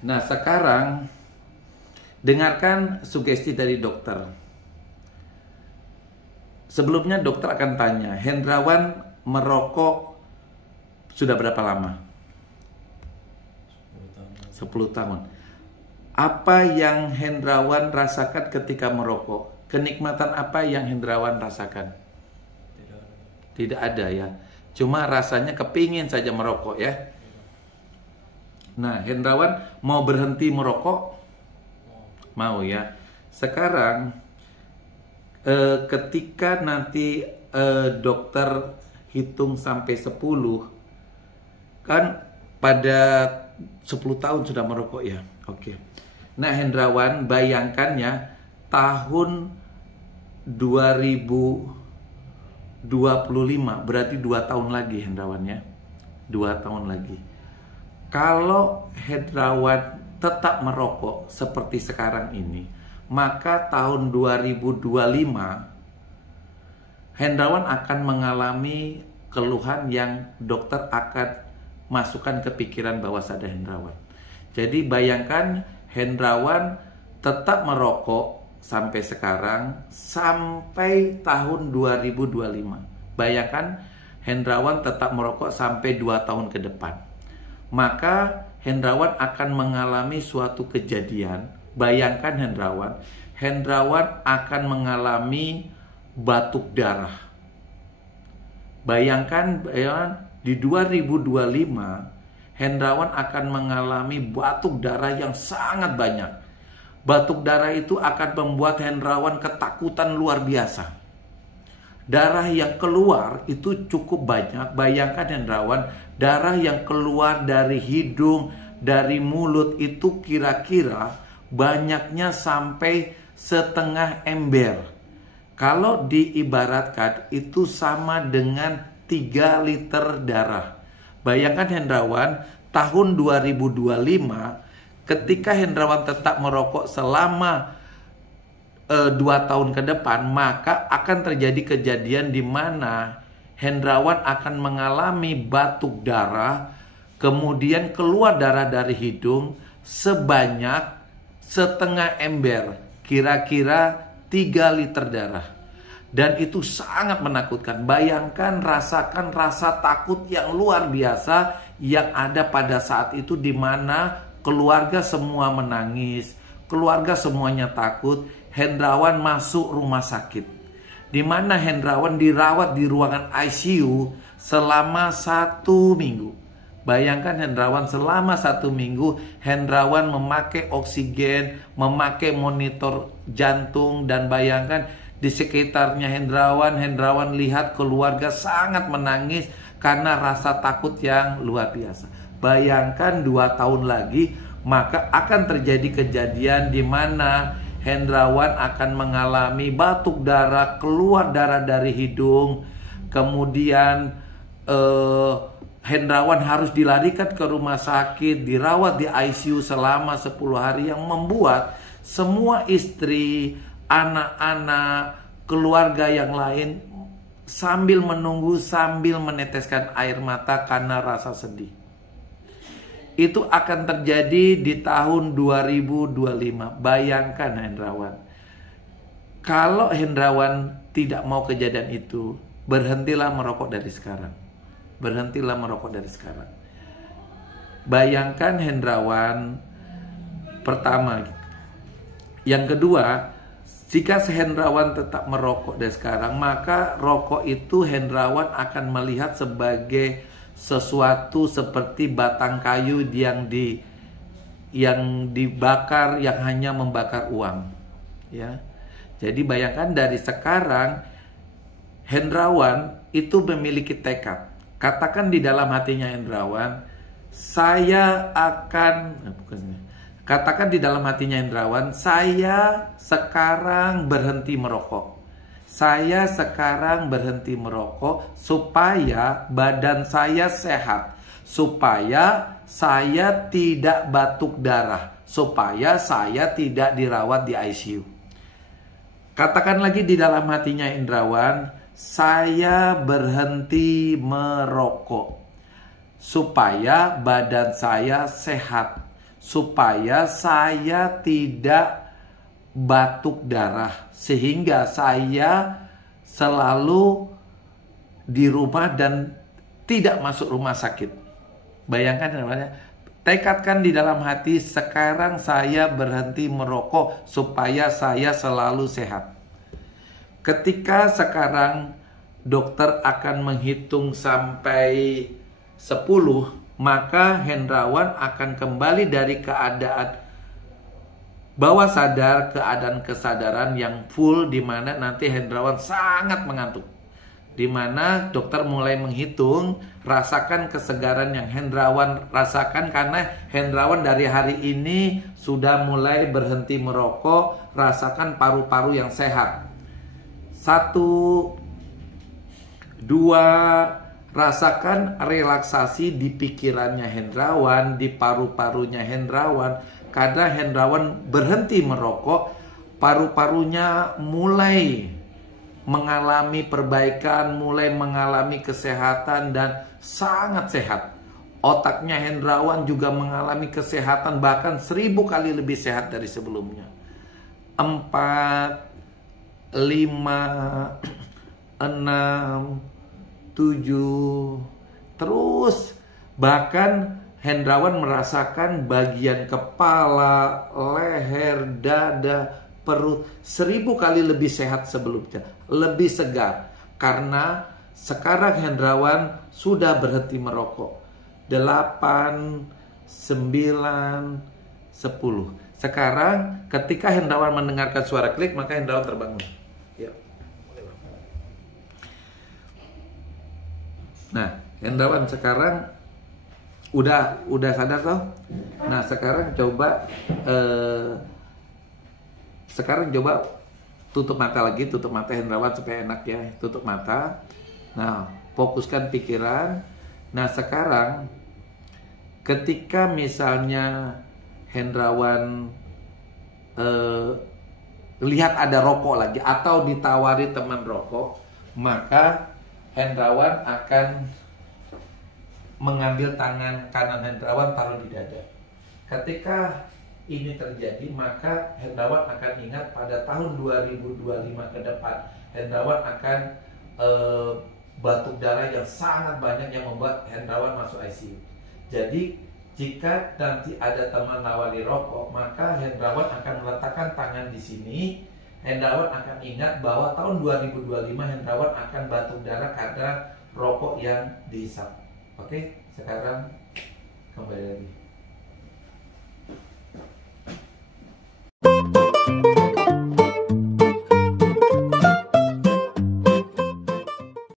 Nah, sekarang dengarkan sugesti dari dokter. Sebelumnya dokter akan tanya, Hendrawan merokok sudah berapa lama? 10 tahun. Apa yang Hendrawan rasakan ketika merokok? Kenikmatan apa yang Hendrawan rasakan? Tidak ada ya. Cuma rasanya kepingin saja merokok ya. Nah, Hendrawan mau berhenti merokok? Mau ya. Sekarang ketika nanti dokter hitung sampai 10, kan pada 10 tahun sudah merokok ya. Oke. Nah, Hendrawan bayangkannya tahun 2025 berarti 2 tahun lagi Hendrawan ya. 2 tahun lagi. Kalau Hendrawan tetap merokok seperti sekarang ini, maka tahun 2025 Hendrawan akan mengalami keluhan yang dokter akan masukkan ke pikiran bawah sadar Hendrawan. Jadi bayangkan Hendrawan tetap merokok sampai sekarang sampai tahun 2025. Bayangkan Hendrawan tetap merokok sampai 2 tahun ke depan. Maka Hendrawan akan mengalami suatu kejadian. Bayangkan Hendrawan akan mengalami batuk darah. Bayangkan di 2025 Hendrawan akan mengalami batuk darah yang sangat banyak. Batuk darah itu akan membuat Hendrawan ketakutan luar biasa. Darah yang keluar itu cukup banyak. Bayangkan Hendrawan, darah yang keluar dari hidung, dari mulut itu kira-kira banyaknya sampai setengah ember. Kalau diibaratkan itu sama dengan 3 liter darah. Bayangkan Hendrawan tahun 2025 ketika Hendrawan tetap merokok selama 2 tahun ke depan, maka akan terjadi kejadian di mana Hendrawan akan mengalami batuk darah, kemudian keluar darah dari hidung sebanyak setengah ember, kira-kira 3 liter darah. Dan itu sangat menakutkan. Bayangkan, rasakan rasa takut yang luar biasa yang ada pada saat itu, di mana keluarga semua menangis, keluarga semuanya takut. Hendrawan masuk rumah sakit, di mana Hendrawan dirawat di ruangan ICU selama 1 minggu. Bayangkan Hendrawan selama 1 minggu, Hendrawan memakai oksigen, memakai monitor jantung, dan bayangkan di sekitarnya Hendrawan lihat keluarga sangat menangis karena rasa takut yang luar biasa. Bayangkan 2 tahun lagi, maka akan terjadi kejadian di mana Hendrawan akan mengalami batuk darah, keluar darah dari hidung, kemudian Hendrawan harus dilarikan ke rumah sakit, dirawat di ICU selama 10 hari, yang membuat semua istri, anak-anak, keluarga yang lain sambil menunggu, sambil meneteskan air mata karena rasa sedih. Itu akan terjadi di tahun 2025. Bayangkan Hendrawan. Kalau Hendrawan tidak mau kejadian itu, berhentilah merokok dari sekarang. Berhentilah merokok dari sekarang. Bayangkan Hendrawan, pertama. Yang kedua, jika Hendrawan tetap merokok dari sekarang, maka rokok itu Hendrawan akan melihat sebagai sesuatu seperti batang kayu yang dibakar, yang hanya membakar uang, ya. Jadi bayangkan dari sekarang Hendrawan itu memiliki tekad. Katakan di dalam hatinya Hendrawan, katakan di dalam hatinya Hendrawan, saya sekarang berhenti merokok. Saya sekarang berhenti merokok supaya badan saya sehat, supaya saya tidak batuk darah, supaya saya tidak dirawat di ICU. Katakan lagi di dalam hatinya Hendrawan, saya berhenti merokok supaya badan saya sehat, supaya saya tidak batuk darah, sehingga saya selalu di rumah dan tidak masuk rumah sakit. Bayangkan namanya, tekadkan di dalam hati, sekarang saya berhenti merokok supaya saya selalu sehat. Ketika sekarang dokter akan menghitung sampai 10, maka Hendrawan akan kembali dari keadaan bawah sadar, keadaan kesadaran yang full, di mana nanti Hendrawan sangat mengantuk. Di mana dokter mulai menghitung, rasakan kesegaran yang Hendrawan rasakan karena Hendrawan dari hari ini sudah mulai berhenti merokok, rasakan paru-paru yang sehat. 1, 2, rasakan relaksasi di pikirannya Hendrawan, di paru-parunya Hendrawan. Karena Hendrawan berhenti merokok, paru-parunya mulai mengalami perbaikan, mulai mengalami kesehatan dan sangat sehat. Otaknya Hendrawan juga mengalami kesehatan, bahkan 1000 kali lebih sehat dari sebelumnya. 4, 5, 6, 7, terus bahkan Hendrawan merasakan bagian kepala, leher, dada, perut 1000 kali lebih sehat sebelumnya, lebih segar. Karena sekarang Hendrawan sudah berhenti merokok. 8, 9, 10. Sekarang ketika Hendrawan mendengarkan suara klik, maka Hendrawan terbangun. Ya. Nah, Hendrawan sekarang udah sadar toh. Nah, sekarang coba tutup mata lagi, tutup mata Hendrawan supaya enak ya. Tutup mata. Nah, fokuskan pikiran. Nah, sekarang ketika misalnya Hendrawan lihat ada rokok lagi atau ditawari teman rokok, maka Hendrawan akan mengambil tangan kanan Hendrawan, taruh di dada. Ketika ini terjadi, maka Hendrawan akan ingat pada tahun 2025 ke depan, Hendrawan akan batuk darah yang sangat banyak yang membuat Hendrawan masuk ICU. Jadi jika nanti ada teman nawari rokok, maka Hendrawan akan meletakkan tangan di sini. Hendrawan akan ingat bahwa tahun 2025 Hendrawan akan batuk darah karena rokok yang dihisap. Oke, sekarang kembali lagi.